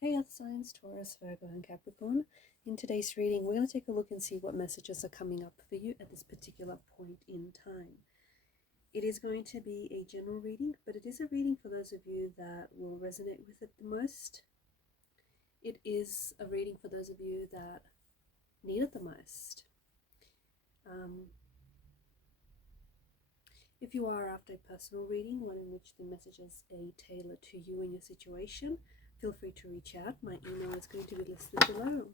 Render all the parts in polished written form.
Hey Earth signs, Taurus, Virgo, and Capricorn. In today's reading, we're going to take a look and see what messages are coming up for you at this particular point in time. It is going to be a general reading, but it is a reading for those of you that will resonate with it the most. It is a reading for those of you that need it the most. If you are after a personal reading, one in which the messages are tailored to you and your situation, feel free to reach out. My email is going to be listed below.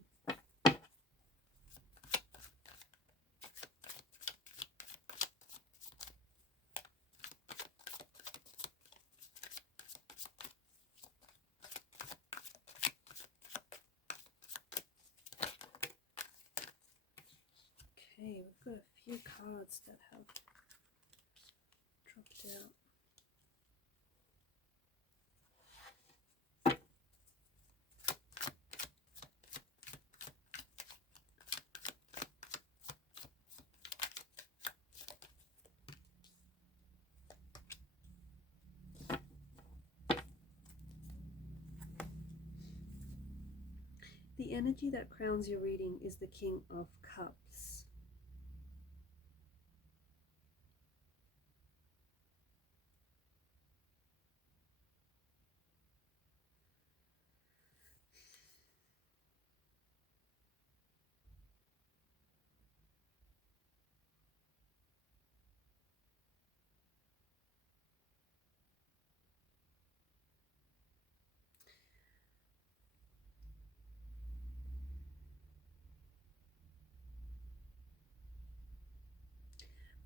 Okay, we've got a few cards that have dropped out. The energy that crowns your reading is the King of Cups.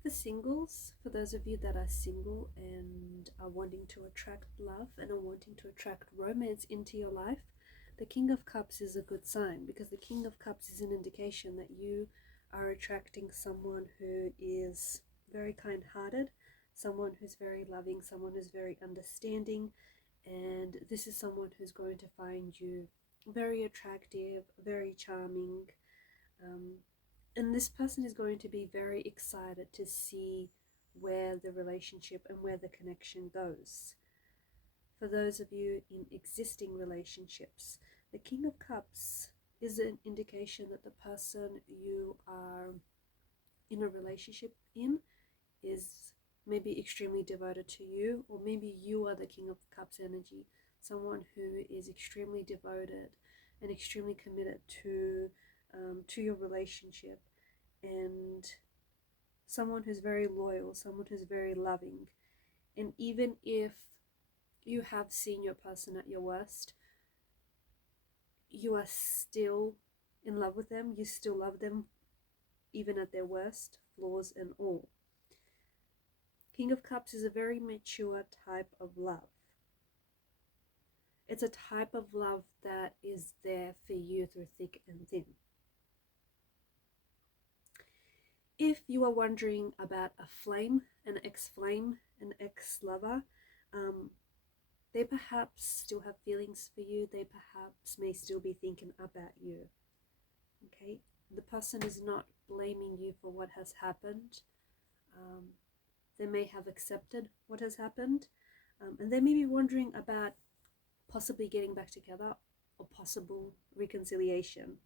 For singles, for those of you that are single and are wanting to attract love and are wanting to attract romance into your life, the King of Cups is a good sign, because the King of Cups is an indication that you are attracting someone who is very kind-hearted, someone who's very loving, someone who's very understanding, and this is someone who's going to find you very attractive, very charming, and this person is going to be very excited to see where the relationship and where the connection goes. For those of you in existing relationships, the King of Cups is an indication that the person you are in a relationship in is maybe extremely devoted to you, or maybe you are the King of Cups energy, someone who is extremely devoted and extremely committed to your relationship, and someone who's very loyal, someone who's very loving. And even if you have seen your person at your worst, you are still in love with them, you still love them even at their worst, flaws and all. King of Cups is a very mature type of love. It's a type of love that is there for you through thick and thin. If you are wondering about a flame, an ex-flame, an ex-lover, they perhaps still have feelings for you. They perhaps may still be thinking about you. Okay? The person is not blaming you for what has happened. They may have accepted what has happened. And they may be wondering about possibly getting back together or possible reconciliation.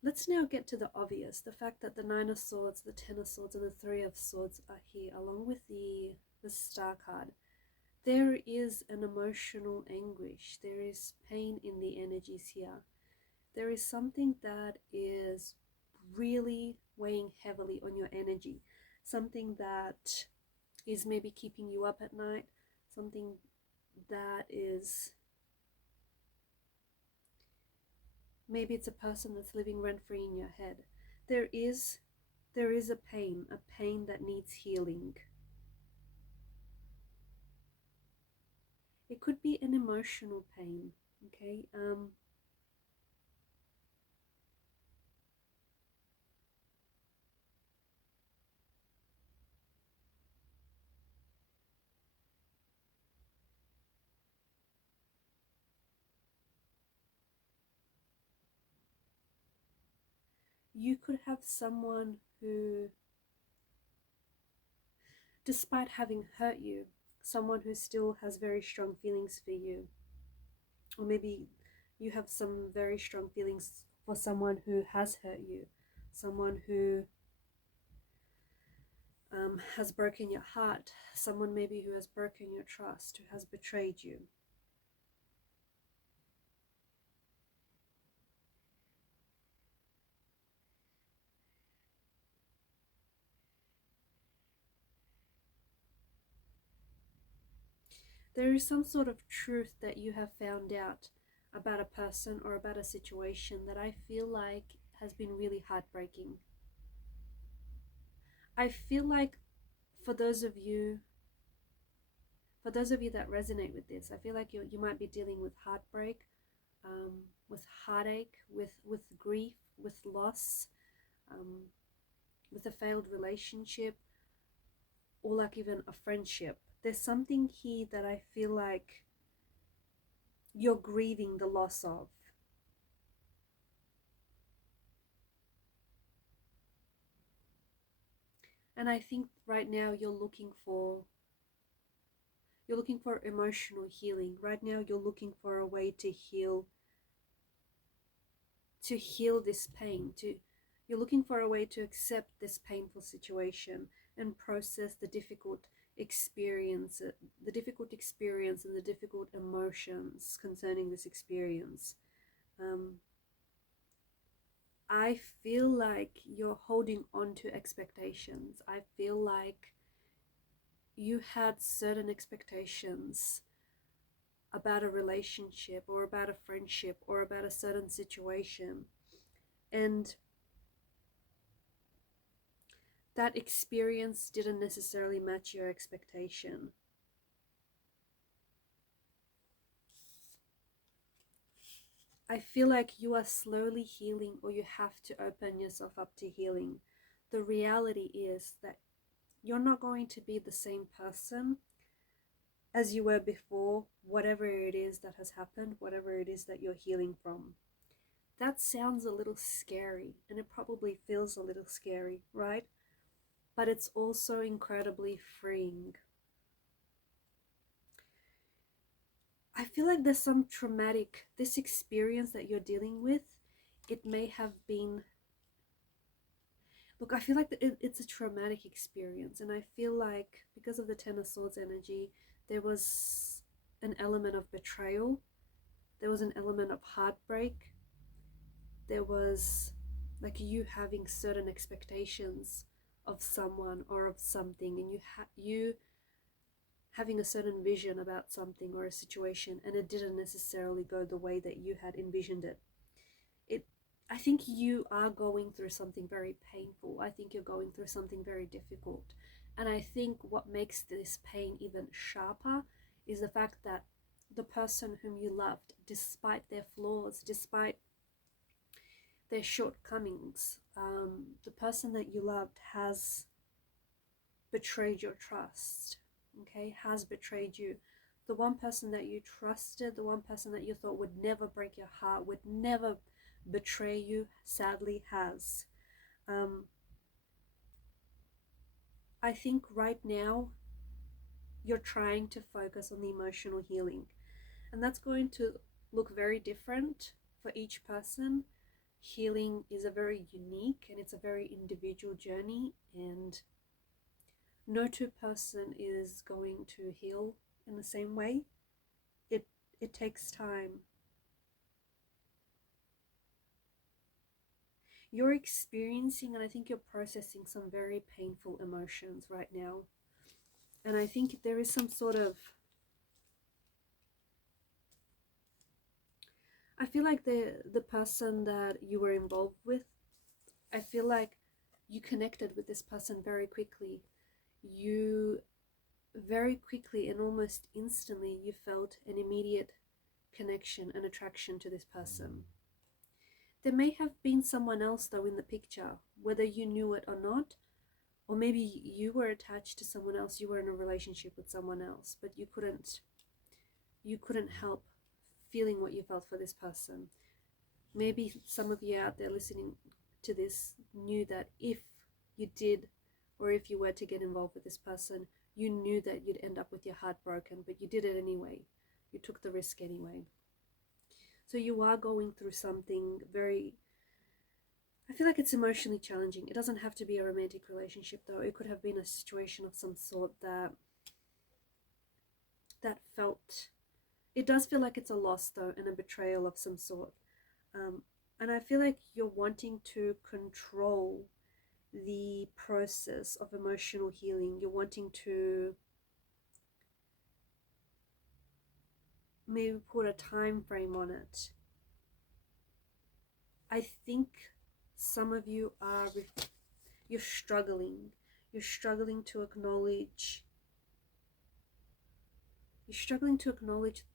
Let's now get to the obvious, the fact that the Nine of Swords, the Ten of Swords, and the Three of Swords are here, along with the Star card. There is an emotional anguish. There is pain in the energies here. There is something that is really weighing heavily on your energy. Something that is maybe keeping you up at night. Something that is... maybe it's a person that's living rent-free in your head. There is a pain that needs healing. It could be an emotional pain, okay? you could have someone who, despite having hurt you, someone who still has very strong feelings for you. Or maybe you have some very strong feelings for someone who has hurt you, someone who has broken your heart, someone maybe who has broken your trust, who has betrayed you. There is some sort of truth that you have found out about a person or about a situation that I feel like has been really heartbreaking. I feel like for those of you that resonate with this, I feel like you might be dealing with heartbreak, with heartache, with grief, with loss, with a failed relationship, or like even a friendship. There's something here that I feel like you're grieving the loss of. And I think right now you're looking for emotional healing. Right now you're looking for a way to heal this pain. You're looking for a way to accept this painful situation and process the difficult experience and the difficult emotions concerning this experience. I feel like you're holding on to expectations. I feel like you had certain expectations about a relationship or about a friendship or about a certain situation, and that experience didn't necessarily match your expectation. I feel like you are slowly healing, or you have to open yourself up to healing. The reality is that you're not going to be the same person as you were before, whatever it is that has happened, whatever it is that you're healing from. That sounds a little scary, and it probably feels a little scary, right? But it's also incredibly freeing. I feel like there's some this experience that you're dealing with, it may have been, look, I feel like it's a traumatic experience, and I feel like because of the Ten of Swords energy, there was an element of betrayal, there was an element of heartbreak, there was like you having certain expectations of someone or of something, and you having a certain vision about something or a situation, and it didn't necessarily go the way that you had envisioned it. I think you are going through something very painful. I think you're going through something very difficult. And I think what makes this pain even sharper is the fact that the person whom you loved, despite their flaws, despite their shortcomings, the person that you loved has betrayed your trust, okay, has betrayed you. The one person that you trusted, the one person that you thought would never break your heart, would never betray you, sadly has. I think right now you're trying to focus on the emotional healing, and that's going to look very different for each person. Healing is a very unique and it's a very individual journey, and no two person is going to heal in the same way. It takes time. You're experiencing, and I think you're processing, some very painful emotions right now. And I think there is some sort of, I feel like the person that you were involved with, I feel like you connected with this person very quickly. You very quickly and almost instantly, you felt an immediate connection and attraction to this person. There may have been someone else though in the picture, whether you knew it or not, or maybe you were attached to someone else, you were in a relationship with someone else, but you couldn't help feeling what you felt for this person. Maybe some of you out there listening to this knew that if you did, or if you were to get involved with this person, you knew that you'd end up with your heart broken, but you did it anyway. You took the risk anyway. So you are going through something very, I feel like it's emotionally challenging. It doesn't have to be a romantic relationship though. It could have been a situation of some sort that felt, it does feel like it's a loss though, and a betrayal of some sort. And I feel like you're wanting to control the process of emotional healing. You're wanting to maybe put a time frame on it. I think some of you are, you're struggling to acknowledge,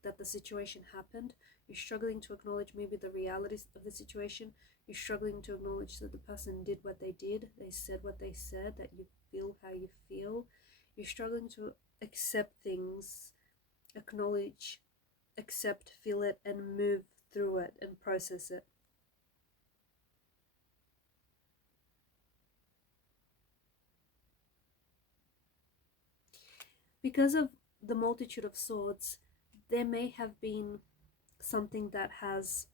that the situation happened. You're struggling to acknowledge maybe the realities of the situation. You're struggling to acknowledge that the person did what they did, they said what they said, that you feel how you feel. You're struggling to accept things, acknowledge, accept, feel it, and move through it and process it. Because of the multitude of swords, there may have been something that has,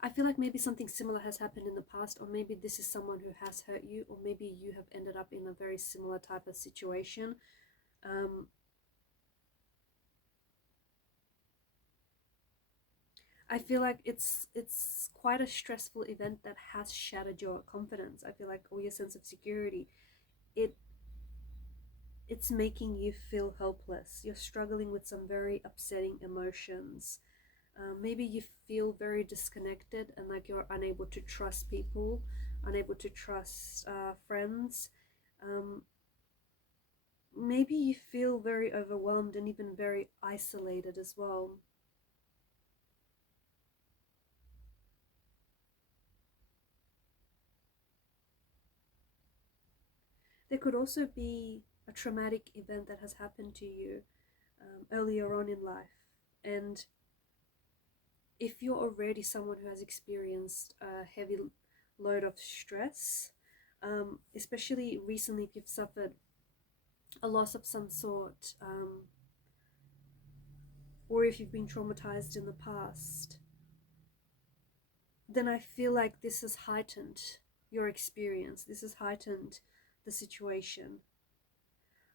I feel like maybe something similar has happened in the past, or maybe this is someone who has hurt you, or maybe you have ended up in a very similar type of situation. I feel like it's quite a stressful event that has shattered your confidence. I feel like all your sense of security, it's making you feel helpless. You're struggling with some very upsetting emotions. Maybe you feel very disconnected and like you're unable to trust people, unable to trust friends. Maybe you feel very overwhelmed and even very isolated as well. There could also be a traumatic event that has happened to you earlier on in life. And if you're already someone who has experienced a heavy load of stress, especially recently, if you've suffered a loss of some sort, or if you've been traumatized in the past, then I feel like this has heightened your experience. This has heightened the situation.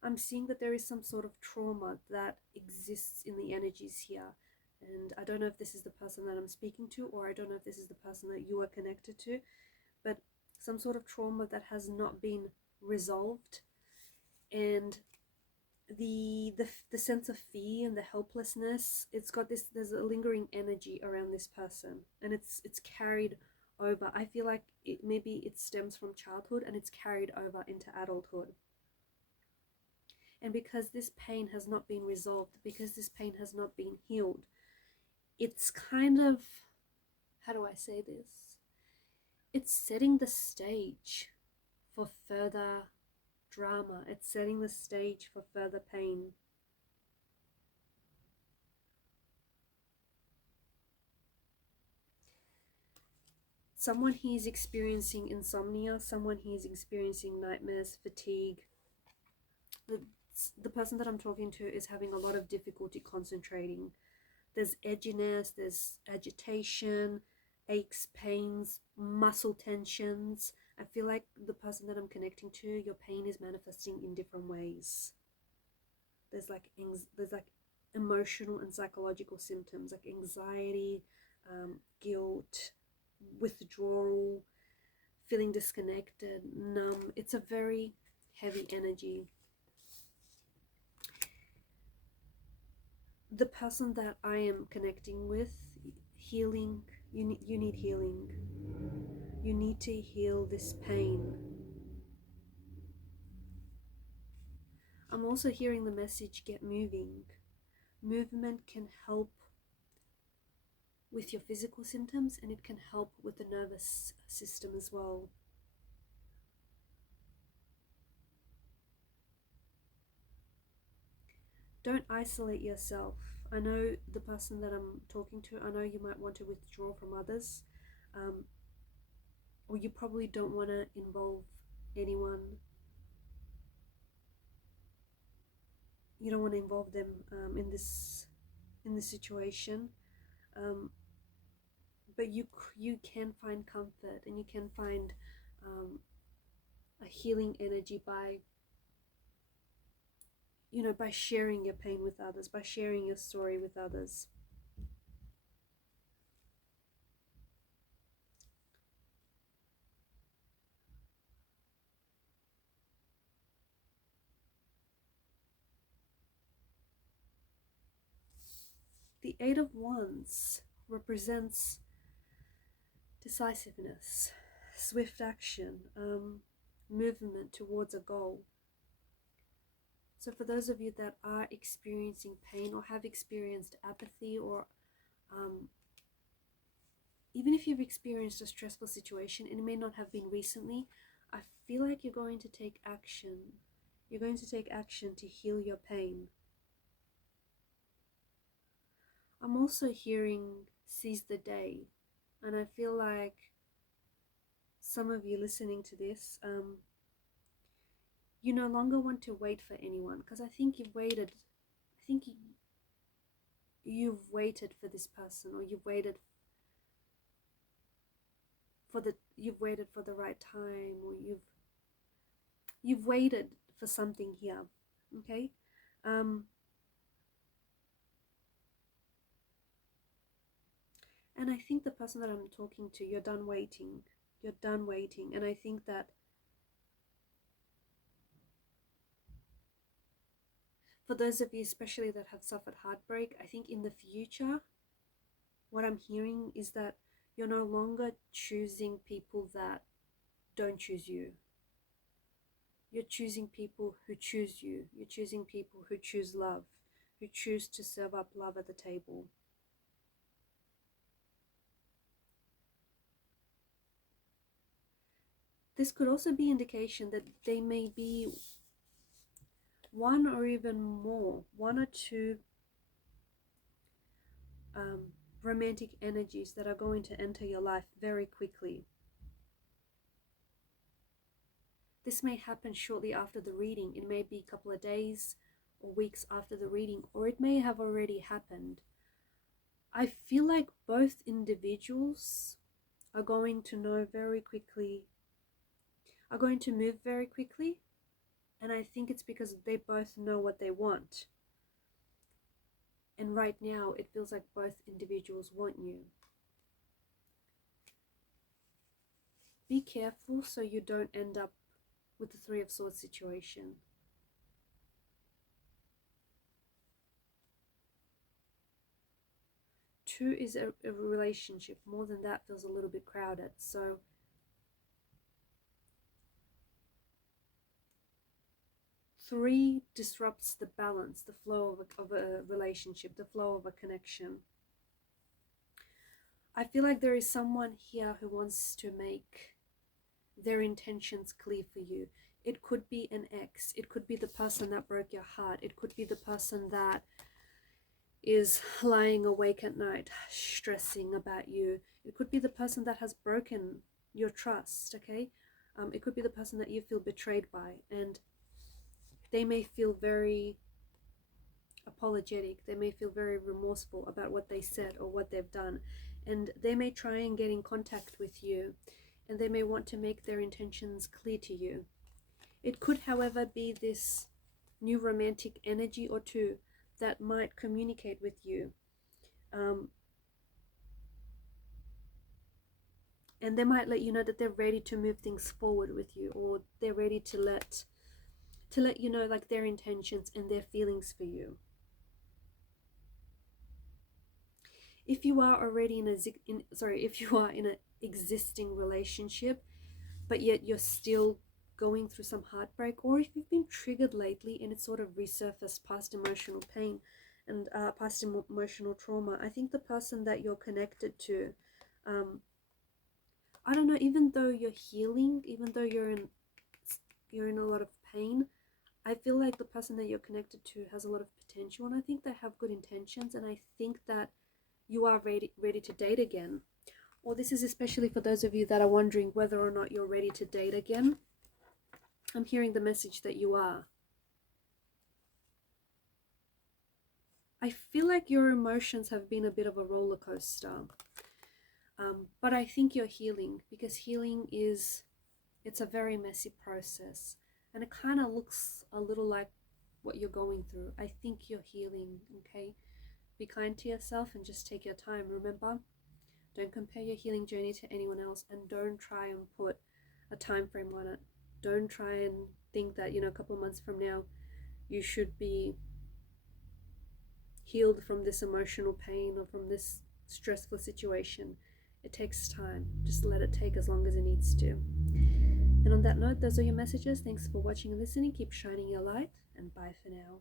I'm seeing that there is some sort of trauma that exists in the energies here. And I don't know if this is the person that I'm speaking to, or I don't know if this is the person that you are connected to, but some sort of trauma that has not been resolved. And the sense of fear and the helplessness, it's got this, there's a lingering energy around this person, and it's carried over. I feel like maybe it stems from childhood and it's carried over into adulthood. And because this pain has not been resolved, because this pain has not been healed, it's kind of, how do I say this? It's setting the stage for further drama. It's setting the stage for further pain. Someone here is experiencing insomnia. Someone here is experiencing nightmares, fatigue. The person that I'm talking to is having a lot of difficulty concentrating. There's edginess, there's agitation, aches, pains, muscle tensions. I feel like the person that I'm connecting to, your pain is manifesting in different ways. There's like emotional and psychological symptoms like anxiety, guilt, withdrawal, feeling disconnected, numb. It's a very heavy energy. The person that I am connecting with, healing, you need healing. You need to heal this pain. I'm also hearing the message, get moving. Movement can help with your physical symptoms, and it can help with the nervous system as well. Don't isolate yourself. I know the person that I'm talking to, I know you might want to withdraw from others, or you probably don't want to involve anyone. You don't want to involve them in this situation, but you can find comfort, and you can find a healing energy by, you know, by sharing your pain with others, by sharing your story with others. The Eight of Wands represents decisiveness, swift action, movement towards a goal. So for those of you that are experiencing pain or have experienced apathy, or even if you've experienced a stressful situation, and it may not have been recently, I feel like you're going to take action. You're going to take action to heal your pain. I'm also hearing seize the day, and I feel like some of you listening to this, you no longer want to wait for anyone, because I think you've waited. I think you've waited for this person, or you've waited for the right time, or you've waited for something here. Okay, and I think the person that I'm talking to, you're done waiting. You're done waiting, and I think that for those of you especially that have suffered heartbreak, I think in the future, what I'm hearing is that you're no longer choosing people that don't choose you. You're choosing people who choose you. You're choosing people who choose love, who choose to serve up love at the table. This could also be indication that they may be one or two romantic energies that are going to enter your life very quickly. This may happen shortly after the reading. It may be a couple of days or weeks after the reading, or it may have already happened. I feel like both individuals are going to know very quickly, are going to move very quickly, and I think it's because they both know what they want. And right now, it feels like both individuals want you. Be careful so you don't end up with the Three of Swords situation. Two is a relationship. More than that feels a little bit crowded. So three disrupts the balance, the flow of a relationship, the flow of a connection. I feel like there is someone here who wants to make their intentions clear for you. It could be an ex. It could be the person that broke your heart. It could be the person that is lying awake at night, stressing about you. It could be the person that has broken your trust, okay? It could be the person that you feel betrayed by, and they may feel very apologetic. They may feel very remorseful about what they said or what they've done, and they may try and get in contact with you, and they may want to make their intentions clear to you. It could, however, be this new romantic energy or two that might communicate with you, and they might let you know that they're ready to move things forward with you, or they're ready to let you know, like, their intentions and their feelings for you. If you are already if you are in an existing relationship, but yet you're still going through some heartbreak, or if you've been triggered lately and it's sort of resurfaced past emotional pain and past emotional trauma, I think the person that you're connected to, I don't know, even though you're healing, even though you're in a lot of pain, I feel like the person that you're connected to has a lot of potential, and I think they have good intentions, and I think that you are ready to date again. Or this is especially for those of you that are wondering whether or not you're ready to date again. I'm hearing the message that you are. I feel like your emotions have been a bit of a roller coaster. But I think you're healing, because healing it's a very messy process. And it kind of looks a little like what you're going through. I think you're healing, okay? Be kind to yourself and just take your time. Remember, don't compare your healing journey to anyone else, and don't try and put a time frame on it. Don't try and think that, a couple of months from now you should be healed from this emotional pain or from this stressful situation. It takes time. Just let it take as long as it needs to. And on that note, those are your messages. Thanks for watching and listening. Keep shining your light, and bye for now.